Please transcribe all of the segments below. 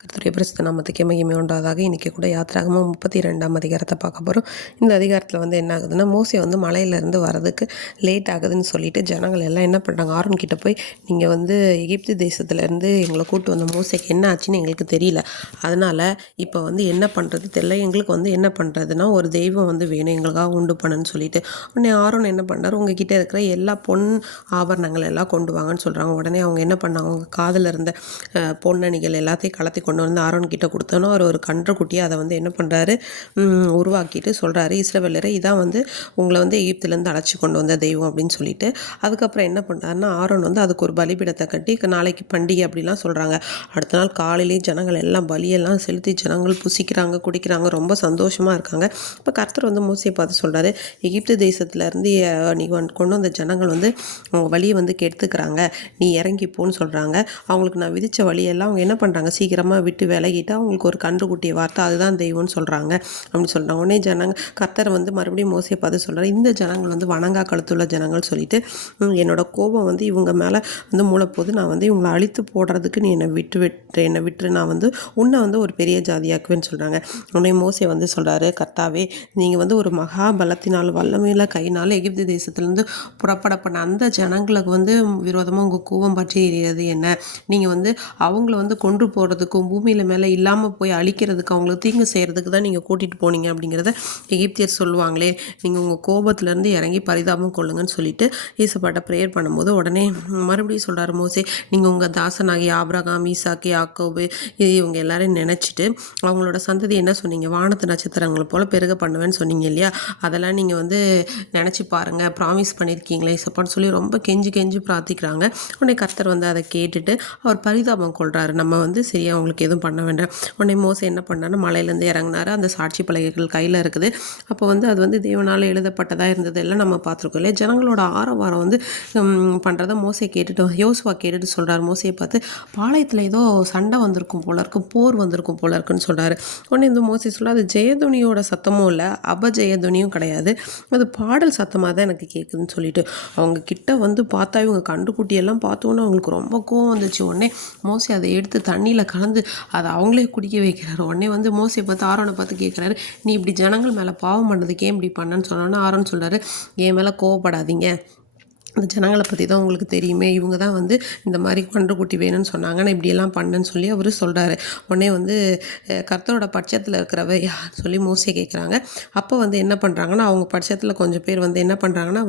கர்த்தருடைய பரிசுத்த நாமத்துக்கே மகிமை உண்டாதாக. இன்றைக்கி கூட யாத்திராகமம் 32ஆம் அதிகாரத்தை பார்க்க போகிறோம். இந்த அதிகாரத்தில் என்ன ஆகுதுன்னா, மோசே மலையிலேருந்து வரதுக்கு லேட் ஆகுதுன்னு சொல்லிட்டு ஜனங்கள் எல்லாம் என்ன பண்ணுறாங்க, ஆரோன் கிட்டே போய் நீங்கள் எகிப்து தேசத்துலேருந்து எங்களை கூட்டு வந்த மோசேக்கு என்ன ஆச்சுன்னு எங்களுக்கு தெரியல, அதனால் இப்போ என்ன பண்ணுறது தெரியல, எங்களுக்கு என்ன பண்ணுறதுன்னா ஒரு தெய்வம் வேணும் எங்களுக்காக உண்டு பண்ணுன்னு சொல்லிட்டு உடனே ஆரோன் என்ன பண்ணுறாரு, உங்ககிட்ட இருக்கிற எல்லா பொன் ஆபரணங்கள் எல்லாம் கொண்டு வாங்கன்னு சொல்கிறாங்க. உடனே அவங்க என்ன பண்ணாங்க, அவங்க காதில் இருந்த பொன்னணிகள் எல்லாத்தையும் கலத்தி கொண்டு வந்து ஆரோன் கிட்ட கொடுத்தோன்னா அவர் ஒரு கன்றுக்குட்டியை அதை என்ன பண்ணுறாரு, உருவாக்கிட்டு சொல்கிறாரு, இஸ்ரவேலரை இதான் உங்களை எகிப்துலேருந்து அழைச்சி கொண்டு வந்த தெய்வம் அப்படின்னு சொல்லிட்டு. அதுக்கப்புறம் என்ன பண்ணுறாருன்னா, ஆரோன் அதுக்கு ஒரு பலிபீடத்தை கட்டி நாளைக்கு பண்டிகை அப்படிலாம் சொல்கிறாங்க. அடுத்த நாள் காலையிலேயே ஜனங்கள் எல்லாம் பலியெல்லாம் செலுத்தி ஜனங்கள் புசிக்கிறாங்க, குடிக்கிறாங்க, ரொம்ப சந்தோஷமாக இருக்காங்க. இப்போ கர்த்தர் மோசையை பார்த்து சொல்கிறாரு, எகிப்து தேசத்துலேருந்து நீ கொண்டு வந்த ஜனங்கள் அவங்க வழியை கெடுத்துக்கிறாங்க, நீ இறங்கி போன்னு சொல்கிறாங்க. அவங்களுக்கு நான் விதித்த வழியெல்லாம் அவங்க என்ன பண்ணுறாங்க, சீக்கிரமாக விட்டு விலகிட்டு அவங்களுக்கு ஒரு கன்றுக்குட்டியை வார்த்தை அதுதான் தெய்வம்னு சொல்கிறாங்க அப்படின்னு சொல்கிறாங்க. உடனே கர்த்தர் மறுபடியும் மோசையை பார்த்து சொல்கிறார், இந்த ஜனங்கள் வணங்கா கழுத்துள்ள ஜனங்கள் சொல்லிட்டு என்னோட கோபம் இவங்க மேலே மூலப்போது நான் இவங்களை அழித்து போடுறதுக்கு நீ என்னை விட்டு நான் உன்னை ஒரு பெரிய ஜாதியாக்குவேன்னு சொல்கிறாங்க. உடனே மோசே சொல்கிறாரு, கர்த்தாவே நீங்கள் ஒரு மகா பலத்தினால் வல்லமையில கையினால் எகிப்து தேசத்துலேருந்து புறப்பட பண்ண அந்த ஜனங்களுக்கு விரோதமாக உங்கள் கோபம் பற்றி எறியது என்ன, நீங்கள் அவங்கள கொன்று போகிறதுக்கும் பூமியில் மேலே இல்லாமல் போய் அழிக்கிறதுக்கு அவங்களுக்கு தீங்கு செய்கிறதுக்கு தான் நீங்கள் கூட்டிகிட்டு போனீங்க அப்படிங்கிறத எகிப்தியர் சொல்லுவாங்களே, நீங்கள் உங்கள் கோபத்துலேருந்து இறங்கி பரிதாபம் கொள்ளுங்கன்னு சொல்லிட்டு ஈசப்பாட்ட ப்ரேயர் பண்ணும்போது உடனே மறுபடியும் சொல்கிறார் மோசே, நீங்கள் உங்கள் தாசனாகி ஆபிரகாம், ஈசாக்கு, யாக்கோபு இவங்க எல்லாரையும் நினச்சிட்டு அவங்களோட சந்ததி என்ன சொன்னீங்க, வானத்து நட்சத்திரங்களை போல் பெருக பண்ணுவேன்னு சொன்னீங்க இல்லையா, அதெல்லாம் நீங்கள் நினச்சி பாருங்கள், ப்ராமிஸ் பண்ணியிருக்கீங்களே ஈசப்பான்னு சொல்லி ரொம்ப கெஞ்சி பிரார்த்திக்கிறாங்க. உடனே கர்த்தர் அதை கேட்டுட்டு அவர் பரிதாபம் கொள்கிறாரு, நம்ம சரியாக அவங்களுக்கு எதுவும் பண்ண வேண்டாம். உடனே மோசே என்ன பண்ணாருன்னா மலையிலேருந்து இறங்கினாரு. அந்த சாட்சி பலகைகள் கையில் இருக்குது. அப்போ அது தேவனால் எழுதப்பட்டதாக இருந்தது எல்லாம் நம்ம பார்த்துருக்கோம் இல்லையா. ஜனங்களோட ஆரவாரம் பண்ணுறத மோசே கேட்டுட்டு யோசுவா கேட்டுட்டு சொல்கிறார், மோசையை பார்த்து, பாளையத்தில் ஏதோ சண்டை வந்திருக்கும் போல இருக்கும், போர் வந்திருக்கும் போல இருக்குன்னு சொல்கிறாரு. உடனே மோசே சொல்ல, அது ஜெயதுனியோட சத்தமும் இல்லை, அபஜெயதுனியும் கிடையாது, அது பாடல் சத்தமாக தான் எனக்கு கேட்குதுன்னு சொல்லிட்டு அவங்க கிட்ட பார்த்தா இவங்க கண்டுக்குட்டியெல்லாம் பார்த்தோன்னே அவங்களுக்கு ரொம்ப கோவம் வந்துச்சு. உடனே மோசே அதை எடுத்து தண்ணியில் கலந்து அதை அவங்களே குடிக்க வைக்கிறாரு. உடனே மோசையை பார்த்து ஆரோனை பார்த்து கேட்குறாரு, நீ இப்படி ஜனங்கள் மேலே பாவம் பண்ணதுக்கு ஏன் இப்படி பண்ணன்னு சொன்னோன்னா ஆரோன் சொல்கிறாரு, என் மேலே கோவப்படாதீங்க, அந்த ஜனங்களை பற்றி தான் உங்களுக்கு தெரியுமே, இவங்க தான் இந்த மாதிரி கன்றுக்குட்டி வேணும்னு சொன்னாங்க, நான் இப்படியெல்லாம் பண்ணேன்னு சொல்லி அவர் சொல்கிறாரு. உடனே கர்த்தரோட பட்சத்தில் இருக்கிறவ யார் சொல்லி மோசே கேட்குறாங்க. அப்போ என்ன பண்ணுறாங்கன்னா, அவங்க பட்சத்தில் கொஞ்சம் பேர் என்ன பண்ணுறாங்கன்னா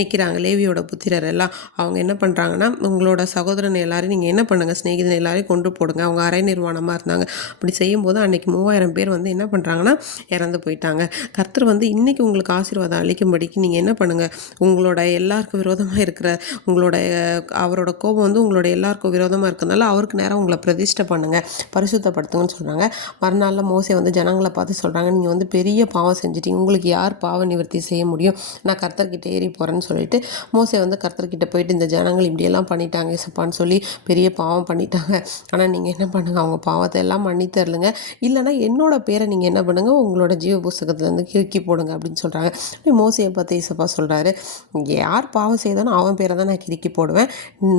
நிற்கிறாங்க, லேவியோட புத்திரர் எல்லாம். அவங்க என்ன பண்ணுறாங்கன்னா, உங்களோட சகோதரன் எல்லாரையும் நீங்கள் என்ன பண்ணுங்கள், சிநேகிதன் எல்லாரையும் கொண்டு போடுங்க. அவங்க அரை நிர்வாணமாக இருந்தாங்க. அப்படி செய்யும்போது அன்றைக்கி 3000 பேர் என்ன பண்ணுறாங்கன்னா இறந்து போயிட்டாங்க. கர்த்தர் இன்றைக்கி உங்களுக்கு ஆசீர்வாதம் அளிக்கும்படிக்கு நீங்கள் என்ன பண்ணுங்கள், உங்களோட எல்லாருக்கும் விரோதமாக இருக்கிற அவரோட கோபம் உங்களோட எல்லாருக்கும் விரோதமாக இருக்கிறதுனால அவருக்கு நேரம் உங்களை பிரதிஷ்டை பண்ணுங்கள், பரிசுத்தப்படுத்துங்கன்னு சொல்கிறாங்க. மறுநாளில் மோசே ஜனங்களை பார்த்து சொல்கிறாங்க, நீங்கள் பெரிய பாவம் செஞ்சிட்டீங்க, உங்களுக்கு யார் பாவ நிவர்த்தி செய்ய முடியும், நான் கர்த்தர்கிட்ட ஏறி போகிறேன்னு சொல்லிட்டு மோசே கர்த்தர்கிட்ட போயிட்டு, இந்த ஜனங்கள் இப்படியெல்லாம் பண்ணிட்டாங்க ஏசப்பான்னு சொல்லி பெரிய பாவம் பண்ணிட்டாங்க, ஆனால் நீங்கள் என்ன பண்ணுங்கள், அவங்க பாவத்தை எல்லாம் மன்னி தரலுங்க, இல்லைனா என்னோட பேரை நீங்கள் என்ன பண்ணுங்கள், உங்களோட ஜீவ புஸ்தகத்துலேருந்து கிறுக்கி போடுங்க அப்படின்னு சொல்கிறாங்க. மோசையை பார்த்து ஏசப்பா சொல்கிறாரு, யார் பாவம் செய்தானோ அவன் பேரை தான் நான் கிறுக்கி போடுவேன்,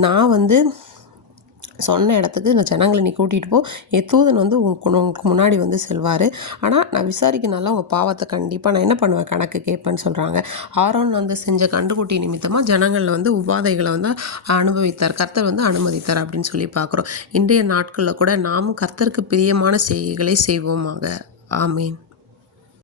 நான் சொன்ன இடத்துக்கு இந்த ஜனங்களை நீ கூட்டிகிட்டு போ, என் தூதன் உங்களுக்கு முன்னாடி செல்வார், ஆனால் நான் விசாரிக்கனால உங்கள் பாவத்தை கண்டிப்பாக நான் என்ன பண்ணுவேன், கணக்கு கேட்பேன்னு சொல்கிறாங்க. ஆரோன் செஞ்ச கண்டுகுட்டி நிமித்தமாக ஜனங்களில் உபாதைகளை அனுபவித்தார், கர்த்தர் அனுமதித்தார் அப்படின்னு சொல்லி பார்க்குறோம். இன்றைய நாட்களில் கூட நாமும் கர்த்தருக்கு பிரியமான செய்கைகளை செய்வோமாக. ஆமீன்.